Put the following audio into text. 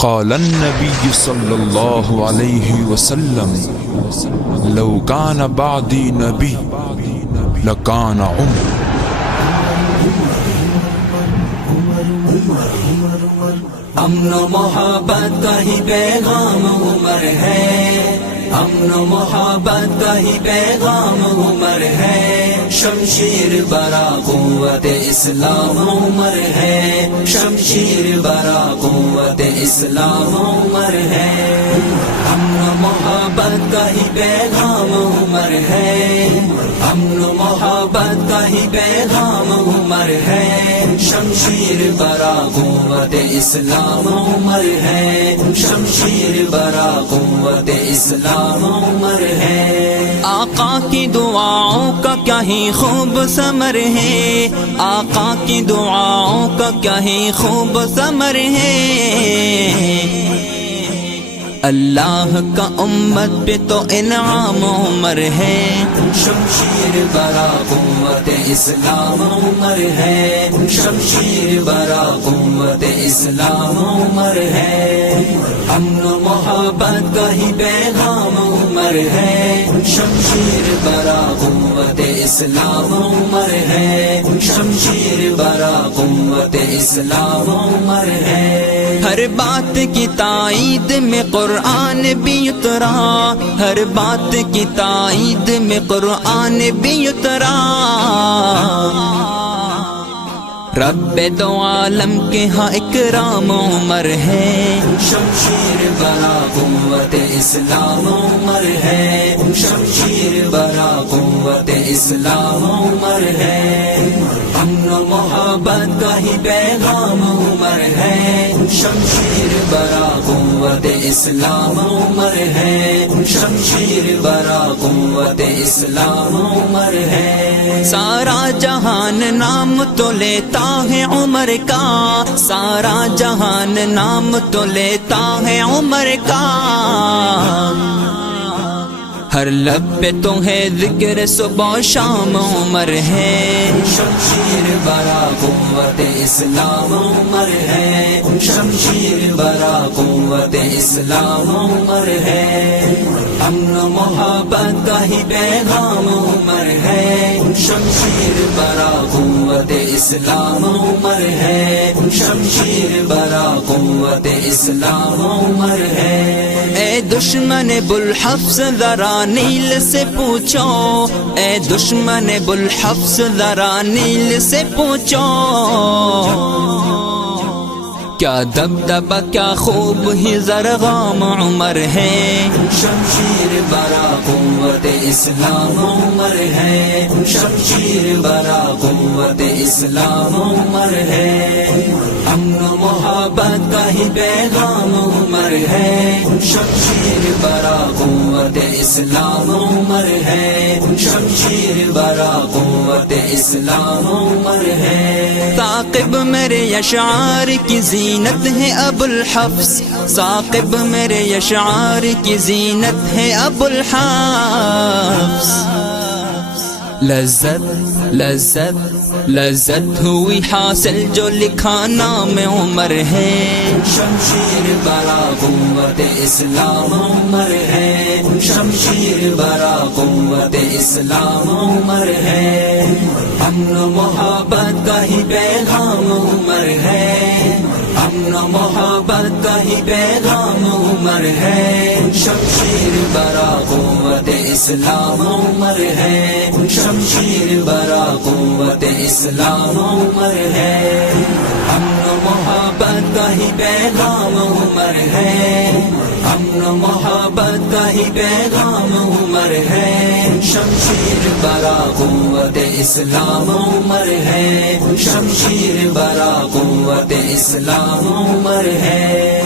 قال النبي صلى الله عليه وسلم لو كان بعدي نبي لكان عمر. امن و محبت کا ہی پیغام عمر ہے، امن و محبت کا ہی پیغام عمر ہے، شمشیر برا قوت اسلام عمر ہے، شمشیر برا قوت اسلام عمر ہے، امن و محبت کا ہی پیغام عمر ہے، امن و محبت کا ہی پیغام عمر ہے، شمشیر برا قوت اسلام عمر ہے، شمشیر برا قوت اسلام عمر ہے۔ آقا کی دعاؤں کا کیا ہی خوب ثمر ہے، آقا کی دعاؤں کا کیا ہی خوب ثمر ہے، اللہ کا امت پہ تو انعام عمر ہے، شمشیر برا قوت اسلام عمر ہے، شمشیر برا قوت اسلام عمر ہے، امن و محبت کا ہی پیغام عمر ہے، شمشیر برا قوت اسلام عمر ہے، شمشیر برا قوت اسلام عمر ہے، ہر بات کی تائید میں قرآن بھی اترا، ہر بات کی تائید میں قرآن بھی اترا، رب دو عالم کے ہاں اکرام عمر ہے، شمشیر برا قوت اسلام عمر ہے، شمشیر برا قوت اسلام عمر ہے، امن و محبت کا ہی پیغام عمر ہے، شمشیر برا قوت اسلام عمر ہے، شمشیر برا قوت اسلام عمر ہے، سارا جہان نام تو لیتا ہے عمر کا، سارا جہان نام تو لیتا ہے عمر کا، ہر لب پہ تو ہے ذکر صبح و شام عمر ہے، شمشیر برا قوت اسلام عمر ہے، شمشیر برا قوت اسلام عمر ہے، امن و محبت کا ہی پیغام عمر ہے، شمشیر برا قوت اسلام عمر ہے، شمشیر برا قوت اسلام عمر ہے، اے دشمن بلحفظ ذرا نیل سے پوچھو، اے دشمن بلحفظ ذرا نیل سے پوچھو، کیا دبدبہ کیا خوب ہی زرغام عمر ہے، شمشیر برا قوت اسلام عمر ہے، شمشیر برا قوت اسلام عمر ہے، امن و محبت کا ہی پیغام عمر ہے، شمشیر برا قوت اسلام عمر ہے، شمشیر برا قوت اسلام عمر ہے، ثاقب میرے اشعار کی زینت ہے ابو الحفظ، ثاقب میرے اشعار کی زینت ہے ابو الحفظ، لذت لذت لذت ہوئی حاصل جو لکھا نام عمر ہے، شمشیر برا قوت اسلام عمر ہے، شمشیر برا قوت اسلام عمر ہے، امن و محبت کا ہی پیغام عمر ہے، امن و محبت کا ہی پیغام عمر ہے، شمشیر برا قوت اسلام عمر ہے، شمشیر برا قوت اسلام عمر ہے، امن و محبت کا ہی پیغام عمر ہے، امن و محبت کا ہی پیغام عمر ہے، شمشیر برا قوت اسلام عمر ہے، شمشیر برا قوت اسلام عمر ہے۔